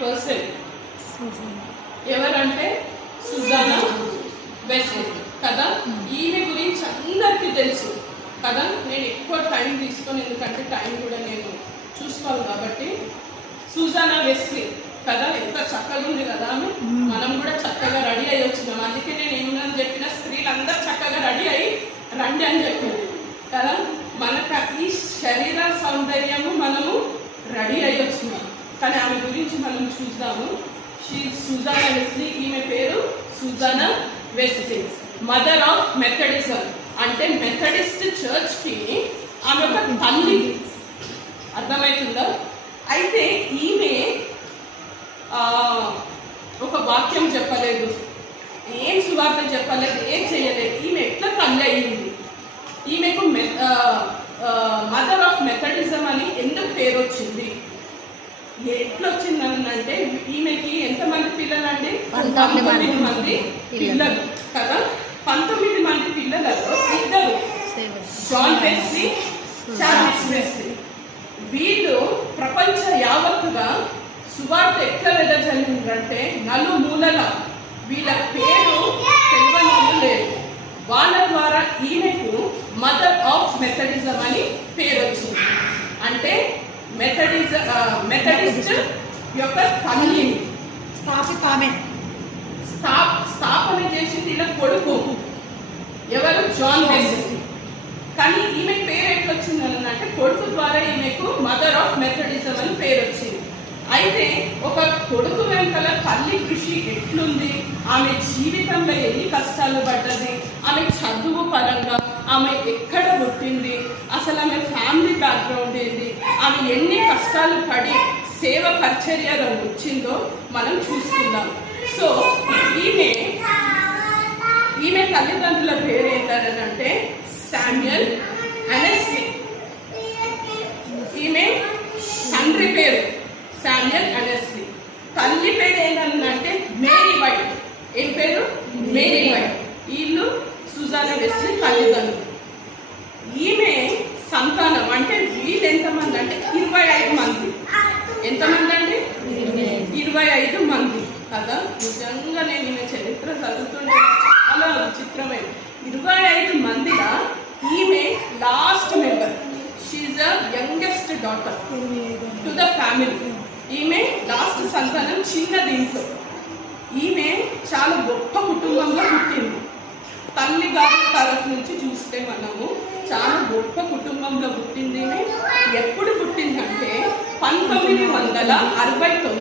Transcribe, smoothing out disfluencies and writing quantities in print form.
Person ఎవరంటే Susanna Wesley కదా. ఈమె గురించి అందరికీ తెలుసు కదా. నేను ఎక్కువ టైం తీసుకొని, ఎందుకంటే టైం కూడా నేను చూసుకోవాలి కాబట్టి. సుజానా వెస్లీ కదా, ఎంత చక్కగా ఉంది కదా ఆమె. మనం కూడా చక్కగా రెడీ అయ్యి వచ్చినాం. అందుకే నేను ఏమని చెప్పిన, స్త్రీలందరూ చక్కగా రెడీ అయ్యి రండి అని చెప్పింది కదా. మనకు ఈ శరీర సౌందర్యము మనము రెడీ అయ్యి వచ్చినాం. కానీ ఆమె గురించి మనం చూద్దాము. సుజానా వెస్లీ, ఈమె పేరు Susanna Wesley, mother of Methodism. అంటే మెథడిస్ట్ చర్చ్ కి ఆమె ఒక తల్లి, అర్థమవుతుందా. అయితే ఈమె ఒక వాక్యం చెప్పలేదు, ఏం సువార్త చెప్పలేదు, ఏం చేయలేదు. ఈమె ఎట్లా తల్లి అయ్యింది? ఈమెకు మదర్ ఆఫ్ మెథడిజం అని ఎందుకు పేరు వచ్చింది? ఎట్లా వచ్చిందని అంటే, ఈమెకి ఎంతమంది పిల్లలు అండి? 19 మంది పిల్లలు కదా. 19 మంది పిల్లలలో ఇద్దరు జాన్ వెస్లీ, చార్లెస్ వెస్లీ. వీళ్ళు ప్రపంచ యావత్తుగా సువార్త ఎట్లా వెదజల్లిందంటే, నలుమూలల వీళ్ళ పేరు తెలియని లేదు. వాళ్ళ ద్వారా ఈమెకు మదర్ ఆఫ్ మెథడిజం అని పేరు వచ్చింది. అంటే మెథడిస్ట్ యొక్క తల్లి, స్థాపన చేసింది ఇలా కొడుకు ఎవరు? John Wesley. కానీ ఈమె పేరు ఎట్లా వచ్చిందని అంటే, కొడుకు ద్వారా ఈమెకు మదర్ ఆఫ్ మెథడిజం అని పేరు వచ్చింది. అయితే ఒక కొడుకు వెనుకల తల్లి కృషి ఎట్లుంది, ఆమె జీవితంలో ఎన్ని కష్టాలు పడ్డది, ఆమె చదువు పరంగా ఆమె ఎక్కడ పుట్టింది, అసలు ఆమె ఫ్యామిలీ బ్యాక్గ్రౌండ్ ఏంది, ఆమె ఎన్ని కష్టాలు పడి సేవ పరిచర్యలో వచ్చిందో మనం చూసుకుందాం. సో ఈమె తల్లిదండ్రుల పేరు ఏంటంటే శామ్యూయల్ అనెస్లీ. ఈమె తండ్రి పేరు శామ్యూయల్ అనెస్లీ. తల్లి పేరు ఏంటంటే మేరీ వైట్. ఏం పేరు? Mary White. వీళ్ళు సుజానా వెస్లీ తల్లిదండ్రులు. ఈమె సంతానం అంటే వీళ్ళు ఎంతమంది అంటే 25 మంది. ఎంతమంది అండి? 25 మంది కదా. నిజంగా నేను ఈమె చరిత్ర చదువుతుంటే చాలా విచిత్రమైన. 25 మందిలో ఈమె last member. She the youngest daughter to the family. ఈమె లాస్ట్ సంతానం, చిన్న దీంట్లో. ఈమె చాలా గొప్ప కుటుంబంలో పుట్టింది. తల్లి గారి తరఫు నుంచి చూస్తే మనము చాలా గొప్ప కుటుంబంలో పుట్టింది. ఈమె ఎప్పుడు పుట్టిందంటే 1969.